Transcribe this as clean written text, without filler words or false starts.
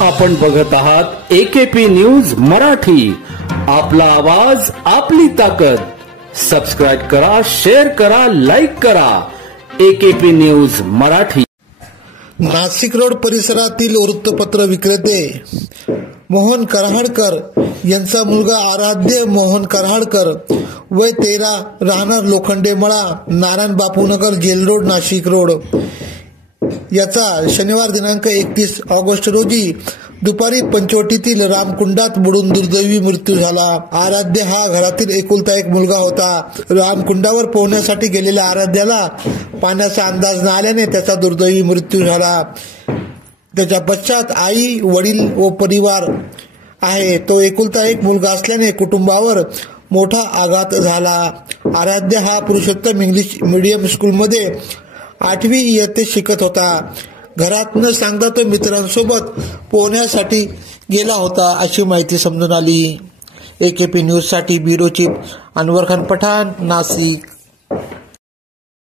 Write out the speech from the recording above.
आपण बघत आहात AKP न्यूज मराठी. आपला आवाज आपली ताकद. सबस्क्राइब करा, शेअर करा, लाईक करा. AKP news Marathi. Nashik road परिसरातील वृत्तपत्र विक्रेते मोहन कराडकर यांचा मुलगा आराध्य मोहन कराडकर वय 13 राहणार लोखंडे मळा Narayan Bapunagar jail road Nashik road याचा शनिवार दिनांक 31 ऑगस्ट रोजी दुपारी पंचवटीतील रामकुंडात बुडून दुर्दैवी मृत्यू झाला. आराध्य हा घरातील एकुलता एक मुलगा होता. रामकुंडावर पोहण्यासाठी गेलेल्या आराध्याला पाण्याचा अंदाज न आल्याने त्याचा दुर्दैवी मृत्यू झाला. त्याच्या पश्चात आई, वडील व परिवार आहे. तो एकुलता एक मुलगा असल्याने कुटुंबावर मोठा आघात झाला. आराध्य हा पुरुषोत्तम इंग्लिश मीडियम स्कूलमध्ये 8वी इयत्तेत शिकत होता. घरात न सांगता तो मित्रांसोबत पोहण्यासाठी गेला होता अशी माहिती समजून आली. AKP न्यूज साठी ब्युरो चीफ अनवर खान पठाण, नाशिक.